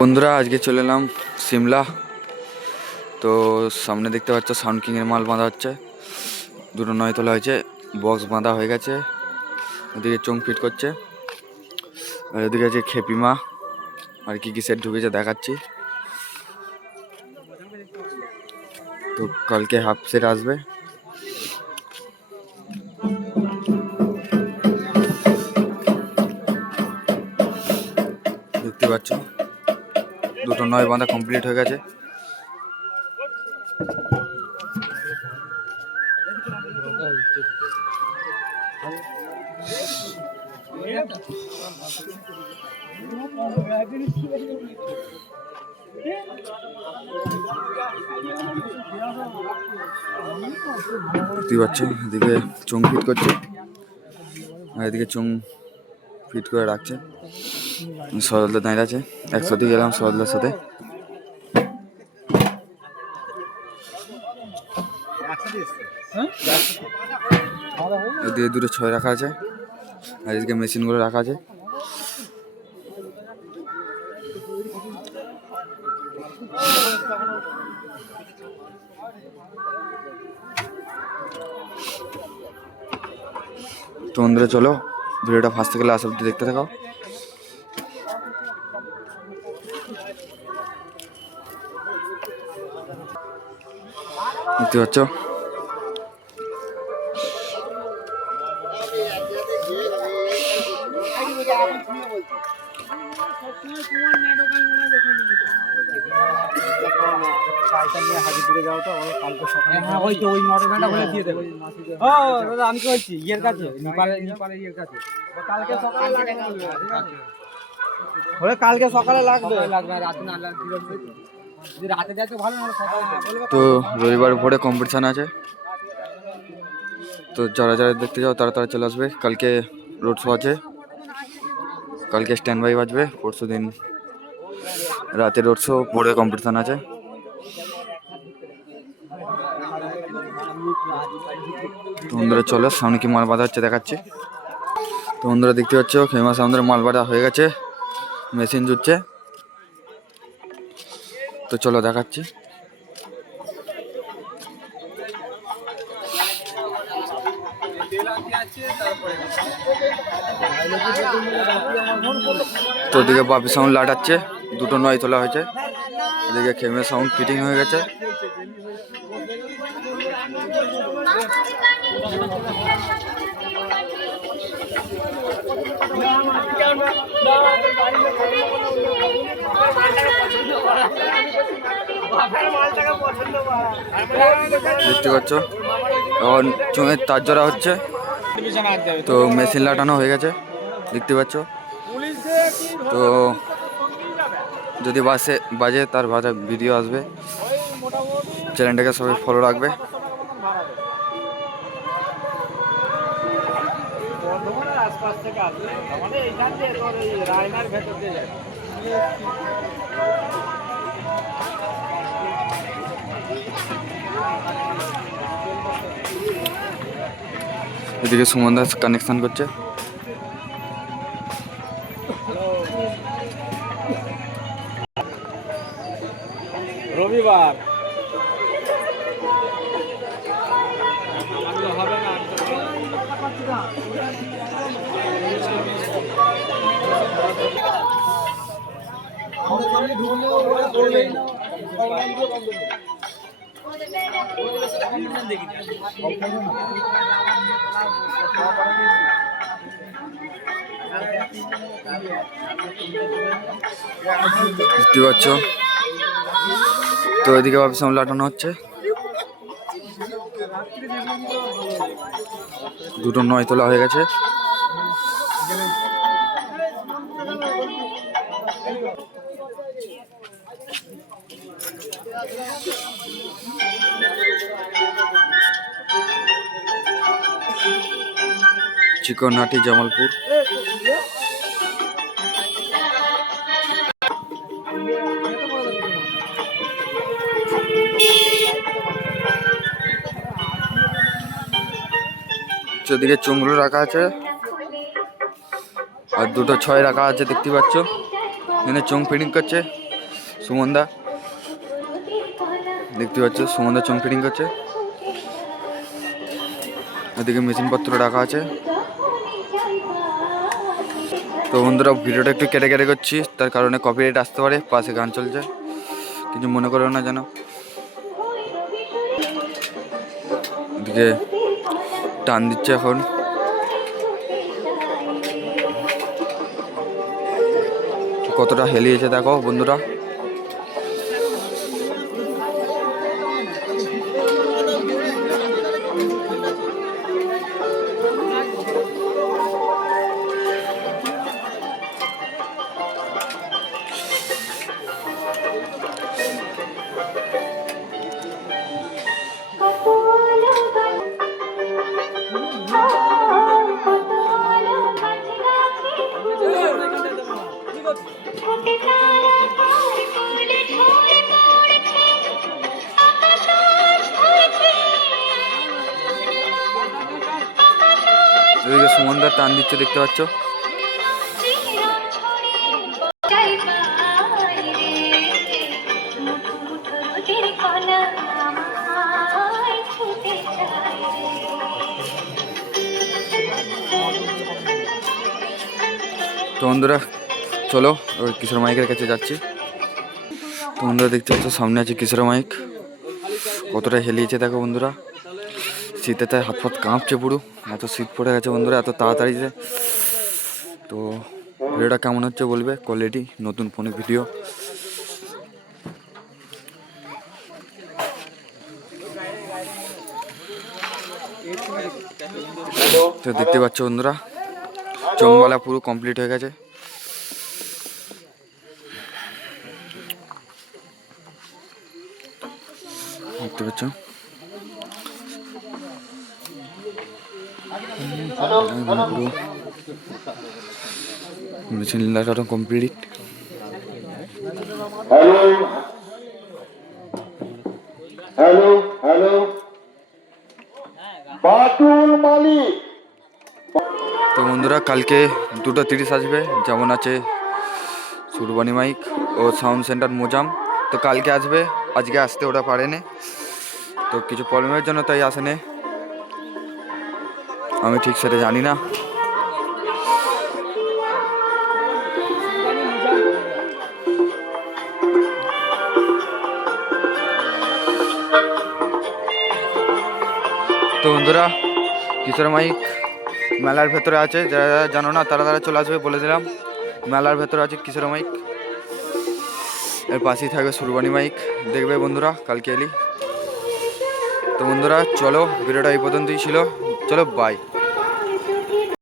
বন্ধুরা আজকে চলে এলাম সিমলা। তো সামনে দেখতে পাচ্ছ সাউন্ড কিংয়ের মাল বাঁধা হচ্ছে, দুটো নয় তোলা হয়েছে, বক্স বাঁধা হয়ে গেছে, ওদিকে চোং ফিট করছে, আর ওদিকে আছে খেপিমা, আর কি কি সেট ঢুকেছে দেখাচ্ছি। তো কালকে হাফ সেট আসবে। দেখতে পাচ্ছ দুটো নয় বাঁধা কমপ্লিট হয়ে গেছে। দেখতে পাচ্ছ এদিকে চোং ফিট করছে, আর এদিকে চোং ফিট করে রাখছে। সরলদা দাঁড়িয়ে আছে, একসাথে গেলাম সরলদার সাথে। এদিকে দুটো ছয় রাখা আছে, আর এদিকে মেশিনগুলো রাখা আছে। তো বন্ধুরা চলো ভিডিওটা ফার্স্ট থেকে লাস্ট অব্দি দেখতে থাকো। দেখতে পাচ্ছ হাজিপুরে যাও তো কালকে সকালে। হ্যাঁ ওই তো ওই মোটরভ্যানটা বলে দিয়ে দেবে। ও দাদা আমি কি বলছি ইয়ের কাছে নেপালের ইয়ের কাছে কালকে সকালে লাগবে, ঠিক আছে ওরে কালকে সকালে লাগবে রাতে না লাগবে, যদি রাতে যাচ্ছে ভালো না সকালে বলবে। তো রবিবার ভোরে কম্পিটিশান আছে, তো যারা যারা দেখতে যাও তারা তারা চলে আসবে। কালকে রোড শো আছে, কালকে স্ট্যান্ড বাই বাজবে, পরশু দিন রাতে রোড শো, ভোরে কম্পিটিশান আছে। তো বন্ধুরা চলো সামনে কি মাল বাঁধা হচ্ছে দেখাচ্ছি। তো বন্ধুরা দেখতে পাচ্ছ ফেমাস আমাদের মাল বাঁধা হয়ে গেছে, মেশিন জুটছে। তো চলো দেখাচ্ছি। তো ওদিকে বাপি সাউন্ড লাটাচ্ছে, দুটো নয় তোলা হয়েছে, এদিকে খেমে সাউন্ড ফিটিং হয়ে গেছে। দেখতে পাচ্ছ এখন চোঙের তার জড়া হচ্ছে, তো মেশিন লাটানো হয়ে গেছে দেখতে পাচ্ছ। তো যদি বাজে তার বাজা ভিডিও আসবে, চ্যানেলটাকে সবাই ফলো রাখবে। আশপাশ থেকে আসবে মানে এইখান দিয়ে তোর এই রায়নার ভেতর দিয়ে যায়। এদিকে সুমন দাস কানেকশন করছে। রবিবার হবে না বুঝতে পারছো। তো এদিকে ভাবছি সামনে লাটানো হচ্ছে, দুটো নয় তোলা হয়ে গেছে। চিকনহাটি জামালপুর। ওদিকে চুংগুলো রাখা আছে, আর দুটো ছয় রাখা আছে দেখতে পাচ্ছ। এখানে চোং ফিটিং করছে, সুমনদা দেখতে পাচ্ছ, সুমনদা চং ফিটিং করছে। ওদিকে মেশিনপত্র রাখা আছে। তো বন্ধুরা ভিডিওটা একটু কেটে কেটে করছি, তার কারণে কপিরাইট আসতে পারে, পাশে গান চলছে, কিছু মনে করো না যেন। এদিকে টান দিচ্ছে এখন। কতটা হেলিয়েছে দেখো বন্ধুরা। এদিকে সুমনদা টান দিচ্ছে দেখতে পাচ্ছ। তো বন্ধুরা চলো ওই কিশোর মাইকের কাছে যাচ্ছি। তো বন্ধুরা দেখতে পাচ্ছ সামনে আছে কিশোর মাইক, কতটা হেলিয়েছে দেখো বন্ধুরা। শীতে তাই হাত ফাত কাঁপছে পুরো, এত শীত পড়ে গেছে বন্ধুরা এত তাড়াতাড়িতে। তো ভিডিওটা কেমন হচ্ছে বলবে, কোয়ালিটি নতুন ফোনের ভিডিও। তো দেখতে পাচ্ছ বন্ধুরা চংবালা পুরো কমপ্লিট হয়ে গেছে। দেখতে পাচ্ছ পুরো মেশিন লাগানো কমপ্লিট। হ্যালো হ্যালো বাটুল মালিক। তো বন্ধুরা কালকে 2:30 আসবে, যেমন আছে সুরবানি মাইক ও সাউন্ড সেন্টার মোজাম। তো কালকে আসবে, আজকে আসতে ওরা পারেনি, তো কিছু প্রবলেমের জন্য তাই আসেনি, আমি ঠিক সেটা জানি না। তো বন্ধুরা কিশোর মাইক মেলার ভেতরে আছে, যারা যারা জানো না তারা তারা চলে আসবে, বলে দিলাম। মেলার ভেতরে আছে কিশোর মাইক, এর পাশেই থাকবে সুরবানি মাইক, দেখবে বন্ধুরা কালকে এলি। তো বন্ধুরা চলো ভিডিওটা এই পর্যন্তই ছিল, চলো বাই।